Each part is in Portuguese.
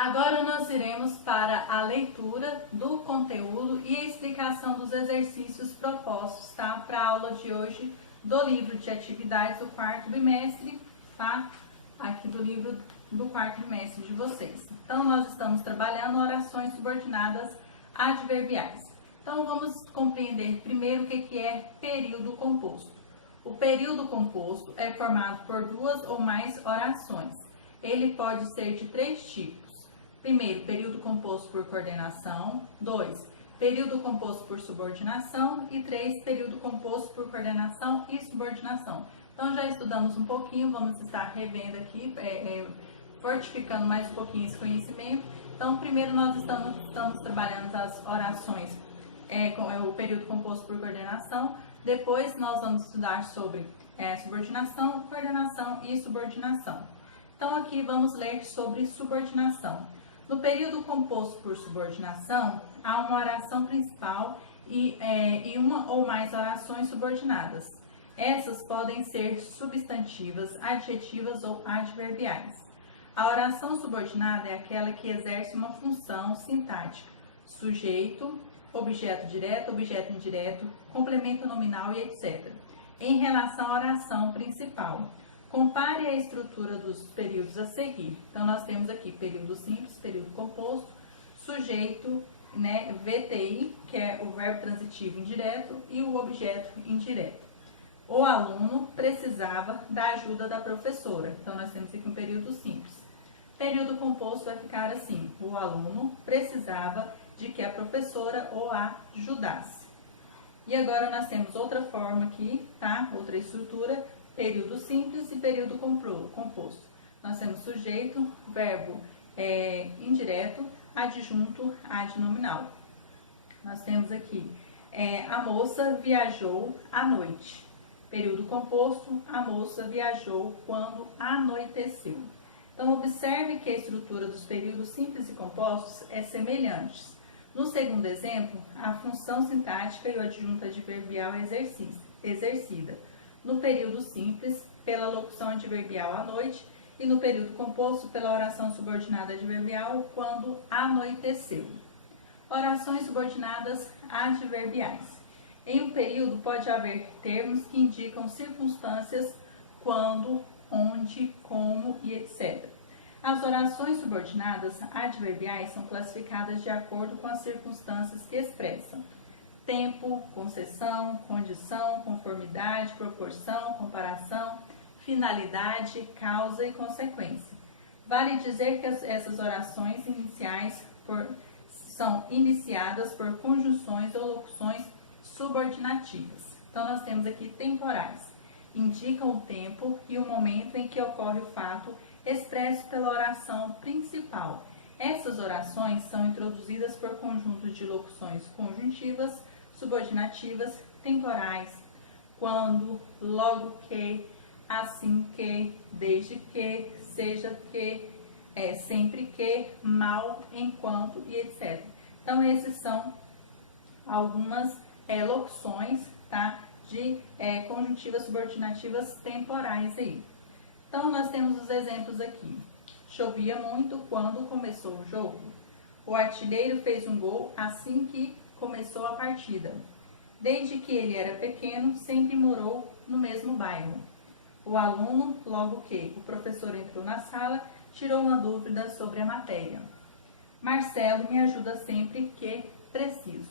Agora nós iremos para a leitura do conteúdo e a explicação dos exercícios propostos, tá? Para a aula de hoje do livro de atividades do quarto bimestre, tá? Aqui do livro do quarto bimestre de vocês. Então, nós estamos trabalhando orações subordinadas adverbiais. Então, vamos compreender primeiro o que é período composto. O período composto é formado por duas ou mais orações. Ele pode ser de três tipos. Primeiro, período composto por coordenação. 2, período composto por subordinação. E 3, período composto por coordenação e subordinação. Então, já estudamos um pouquinho, vamos estar revendo aqui, fortificando mais um pouquinho esse conhecimento. Então, primeiro nós estamos trabalhando as orações com o período composto por coordenação. Depois, nós vamos estudar sobre subordinação, coordenação e subordinação. Então, aqui vamos ler sobre subordinação. No período composto por subordinação, há uma oração principal e uma ou mais orações subordinadas. Essas podem ser substantivas, adjetivas ou adverbiais. A oração subordinada é aquela que exerce uma função sintática: sujeito, objeto direto, objeto indireto, complemento nominal e etc. Em relação à oração principal. Compare a estrutura dos períodos a seguir. Então, nós temos aqui período simples, período composto, sujeito, VTI, que é o verbo transitivo indireto, e o objeto indireto. O aluno precisava da ajuda da professora. Então, nós temos aqui um período simples. Período composto vai ficar assim: o aluno precisava de que a professora o ajudasse. E agora nós temos outra forma aqui, tá? Outra estrutura. Período simples e período composto. Nós temos sujeito, verbo indireto, adjunto, adnominal. Nós temos aqui a moça viajou à noite. Período composto, a moça viajou quando anoiteceu. Então, observe que a estrutura dos períodos simples e compostos é semelhante. No segundo exemplo, a função sintática e o adjunto adverbial é exercida. No período simples, pela locução adverbial à noite, e no período composto, pela oração subordinada adverbial, quando anoiteceu. Orações subordinadas adverbiais. Em um período, pode haver termos que indicam circunstâncias, quando, onde, como e etc. As orações subordinadas adverbiais são classificadas de acordo com as circunstâncias que expressam: tempo, concessão, condição, conformidade, proporção, comparação, finalidade, causa e consequência. Vale dizer que essas orações iniciais são iniciadas por conjunções ou locuções subordinativas. Então, nós temos aqui temporais. Indicam o tempo e o momento em que ocorre o fato expresso pela oração principal. Essas orações são introduzidas por conjuntos de locuções conjuntivas, subordinativas, temporais: quando, logo que, assim que, desde que, seja que, sempre que, mal, enquanto e etc. Então, esses são algumas locuções, tá, de conjuntivas subordinativas temporais aí. Então, nós temos os exemplos aqui. Chovia muito quando começou o jogo. O artilheiro fez um gol assim que começou a partida. Desde que ele era pequeno, sempre morou no mesmo bairro. O aluno, logo que o professor entrou na sala, tirou uma dúvida sobre a matéria. Marcelo me ajuda sempre que preciso.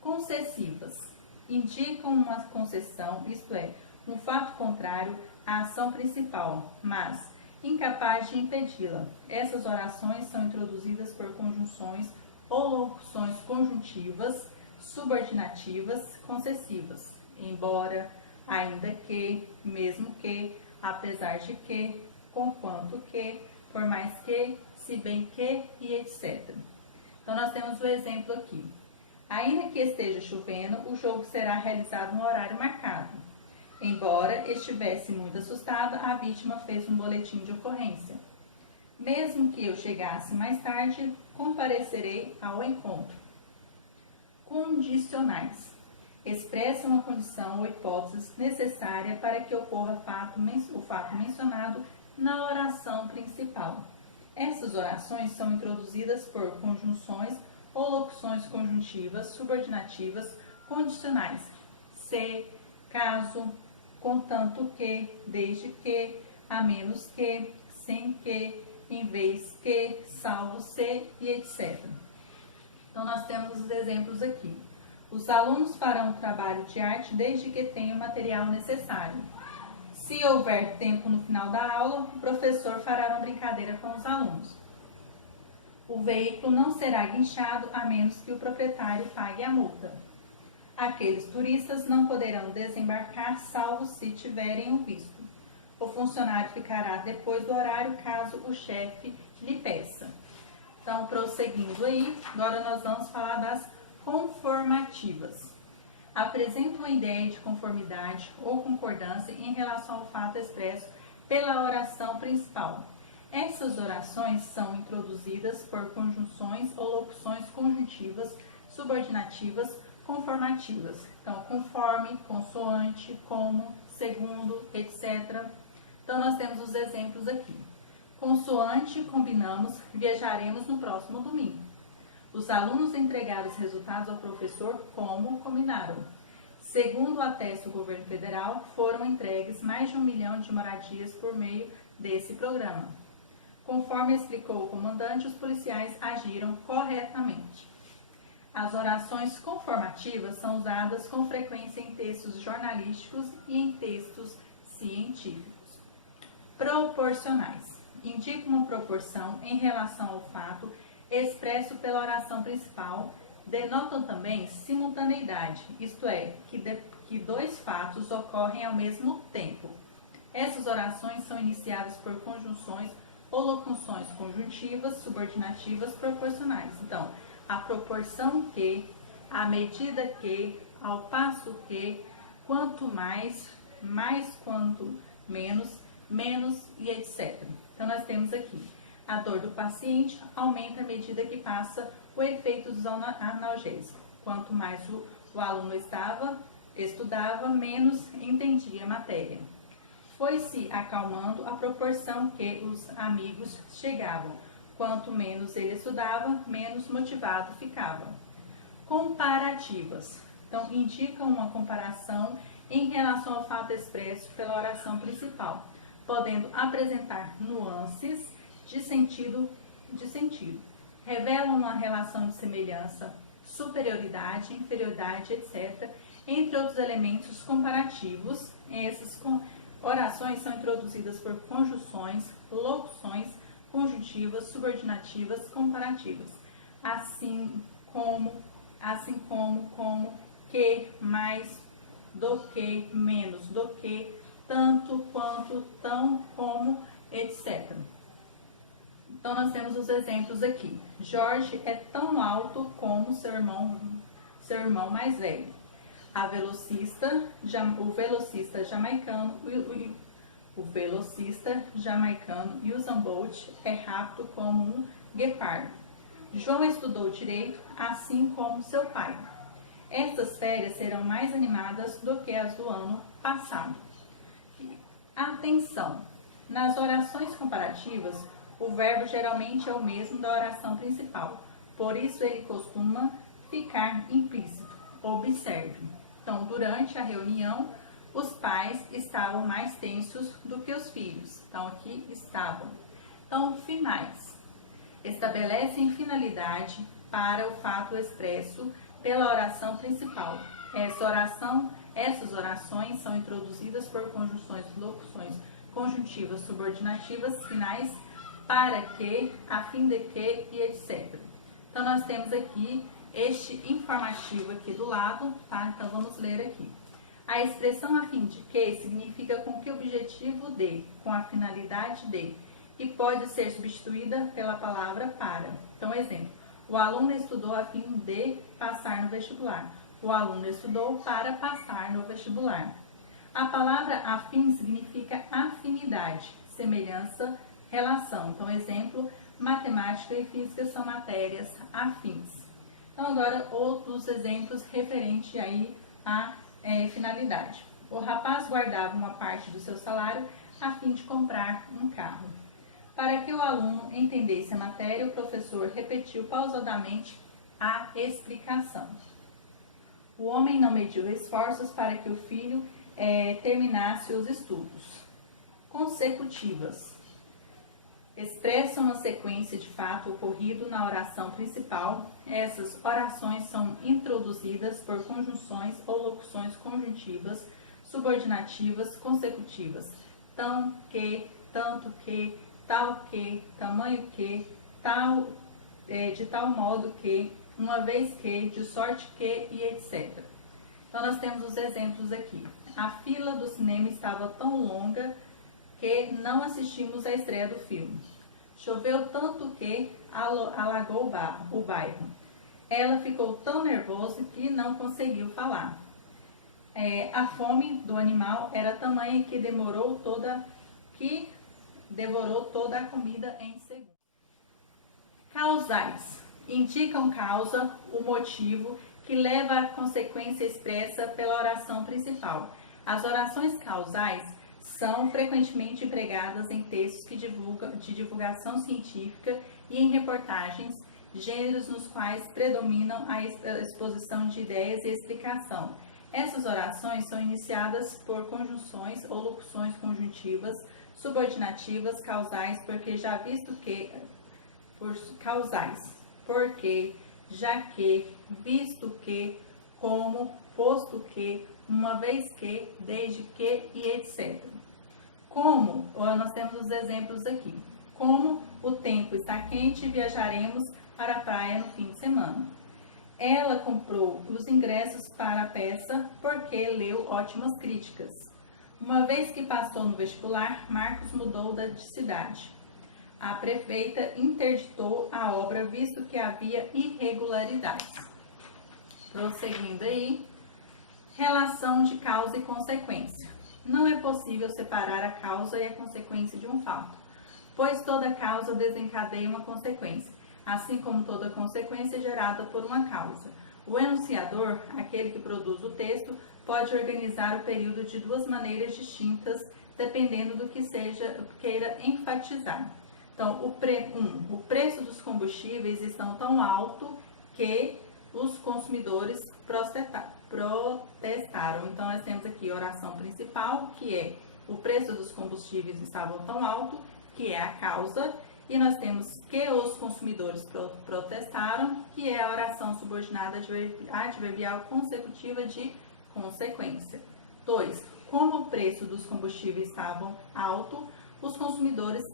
Concessivas. Indicam uma concessão, isto é, um fato contrário à ação principal, mas incapaz de impedi-la. Essas orações são introduzidas por conjunções ou locuções conjuntivas, subordinativas, concessivas: embora, ainda que, mesmo que, apesar de que, conquanto que, por mais que, se bem que e etc. Então, nós temos o exemplo aqui. Ainda que esteja chovendo, o jogo será realizado no horário marcado. Embora estivesse muito assustada, a vítima fez um boletim de ocorrência. Mesmo que eu chegasse mais tarde, comparecerei ao encontro. Condicionais. Expressam uma condição ou hipótese necessária para que ocorra o fato mencionado na oração principal. Essas orações são introduzidas por conjunções ou locuções conjuntivas, subordinativas, condicionais. Se, caso, contanto que, desde que, a menos que, sem que, em vez que, salvo se e etc. Então, nós temos os exemplos aqui. Os alunos farão o trabalho de arte desde que tenham o material necessário. Se houver tempo no final da aula, o professor fará uma brincadeira com os alunos. O veículo não será guinchado a menos que o proprietário pague a multa. Aqueles turistas não poderão desembarcar salvo se tiverem o visto. O funcionário ficará depois do horário caso o chefe lhe peça. Então, prosseguindo aí, agora nós vamos falar das conformativas. Apresenta uma ideia de conformidade ou concordância em relação ao fato expresso pela oração principal. Essas orações são introduzidas por conjunções ou locuções conjuntivas, subordinativas, conformativas. Então, conforme, consoante, como, segundo, etc. Então, nós temos os exemplos aqui. Consoante, combinamos, viajaremos no próximo domingo. Os alunos entregaram os resultados ao professor como combinaram. Segundo atesta o governo federal, foram entregues mais de 1 milhão de moradias por meio desse programa. Conforme explicou o comandante, os policiais agiram corretamente. As orações conformativas são usadas com frequência em textos jornalísticos e em textos científicos. Proporcionais. Indica uma proporção em relação ao fato expresso pela oração principal. Denotam também simultaneidade, isto é, que dois fatos ocorrem ao mesmo tempo. Essas orações são iniciadas por conjunções ou locuções conjuntivas, subordinativas, proporcionais. Então, a proporção que, à medida que, ao passo que, quanto mais, mais quanto menos, menos e etc. Então, nós temos aqui, a dor do paciente aumenta à medida que passa o efeito dos analgésicos. Quanto mais o aluno estudava, menos entendia a matéria. Foi-se acalmando a proporção que os amigos chegavam. Quanto menos ele estudava, menos motivado ficava. Comparativas. Então, indicam uma comparação em relação ao fato expresso pela oração principal, podendo apresentar nuances de sentido. Revelam uma relação de semelhança, superioridade, inferioridade, etc., entre outros elementos comparativos. Essas orações são introduzidas por conjunções, locuções, conjuntivas, subordinativas, comparativas. Assim como, como, que, mais, do que, menos, do que, tanto, quanto, tão, como, etc. Então, nós temos os exemplos aqui. Jorge é tão alto como seu irmão mais velho. O velocista jamaicano Usain Bolt é rápido como um guepardo. João estudou direito, assim como seu pai. Estas férias serão mais animadas do que as do ano passado. Atenção! Nas orações comparativas, o verbo geralmente é o mesmo da oração principal, por isso ele costuma ficar implícito. Observe. Então, durante a reunião, os pais estavam mais tensos do que os filhos. Então, aqui estavam. Então, finais. Estabelecem finalidade para o fato expresso pela oração principal. Essas orações são introduzidas por conjunções, locuções, conjuntivas, subordinativas, finais, para que, a fim de que e etc. Então, nós temos aqui este informativo aqui do lado, tá? Então, vamos ler aqui. A expressão a fim de que significa com que objetivo de, com a finalidade de, e pode ser substituída pela palavra para. Então, exemplo, o aluno estudou a fim de passar no vestibular. O aluno estudou para passar no vestibular. A palavra afim significa afinidade, semelhança, relação. Então, exemplo, matemática e física são matérias afins. Então, agora, outros exemplos referentes aí à finalidade. O rapaz guardava uma parte do seu salário a fim de comprar um carro. Para que o aluno entendesse a matéria, o professor repetiu pausadamente a explicação. O homem não mediu esforços para que o filho terminasse os estudos. Consecutivas. Expressam uma sequência de fato ocorrido na oração principal. Essas orações são introduzidas por conjunções ou locuções conjuntivas, subordinativas, consecutivas. Tão que, tanto que, tal que, tamanho que, tal, de tal modo que, uma vez que, de sorte que e etc. Então nós temos os exemplos aqui. A fila do cinema estava tão longa que não assistimos à estreia do filme. Choveu tanto que alagou o bairro. Ela ficou tão nervosa que não conseguiu falar. A fome do animal era tamanha que devorou toda a comida em segundos. Causais. Indicam causa, o motivo que leva à consequência expressa pela oração principal. As orações causais são frequentemente empregadas em textos de divulgação científica e em reportagens, gêneros nos quais predominam a exposição de ideias e explicação. Essas orações são iniciadas por conjunções ou locuções conjuntivas, subordinativas, causais, porque já visto que, causais, porque, já que, visto que, como, posto que, uma vez que, desde que e etc. Como, nós temos os exemplos aqui. Como o tempo está quente, viajaremos para a praia no fim de semana. Ela comprou os ingressos para a peça porque leu ótimas críticas. Uma vez que passou no vestibular, Marcos mudou de cidade. A prefeita interditou a obra visto que havia irregularidades. Prosseguindo aí, relação de causa e consequência. Não é possível separar a causa e a consequência de um fato, pois toda causa desencadeia uma consequência, assim como toda consequência é gerada por uma causa. O enunciador, aquele que produz o texto, pode organizar o período de duas maneiras distintas, dependendo do que queira enfatizar. Então, o preço dos combustíveis estão tão alto que os consumidores protestaram. Então, nós temos aqui a oração principal, que é o preço dos combustíveis estavam tão alto, que é a causa, e nós temos que os consumidores protestaram, que é a oração subordinada adverbial consecutiva de consequência. 2. Como o preço dos combustíveis estavam alto, os consumidores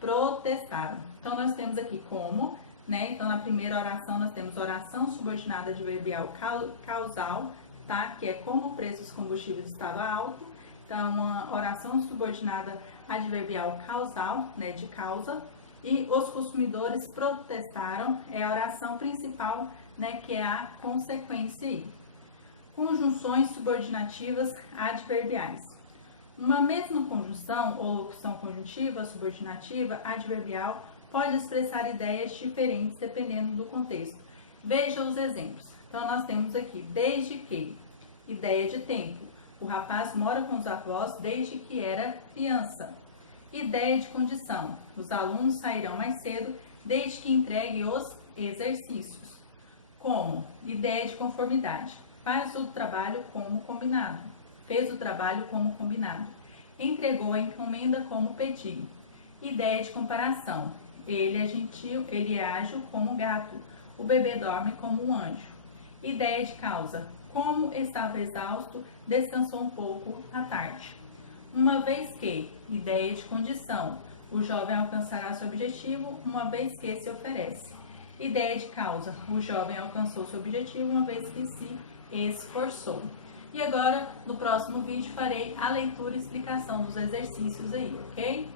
protestaram. Então, nós temos aqui como, né? Então, na primeira oração, nós temos oração subordinada adverbial causal, tá? Que é como o preço dos combustíveis estava alto. Então, uma oração subordinada adverbial causal, né? De causa. E os consumidores protestaram, é a oração principal, né? Que é a consequência aí. Conjunções subordinativas adverbiais. Uma mesma conjunção ou locução conjuntiva, subordinativa, adverbial, pode expressar ideias diferentes dependendo do contexto. Veja os exemplos. Então, nós temos aqui, desde que, ideia de tempo. O rapaz mora com os avós desde que era criança. Ideia de condição. Os alunos sairão mais cedo desde que entreguem os exercícios. Como? Ideia de conformidade. Faz o trabalho como combinado. Fez o trabalho como combinado. Entregou a encomenda como pedido. Ideia de comparação. Ele é gentil, ele é ágil como um gato. O bebê dorme como um anjo. Ideia de causa. Como estava exausto, descansou um pouco à tarde. Uma vez que, ideia de condição. O jovem alcançará seu objetivo uma vez que se oferece. Ideia de causa. O jovem alcançou seu objetivo uma vez que se esforçou. E agora, no próximo vídeo, farei a leitura e explicação dos exercícios aí, ok?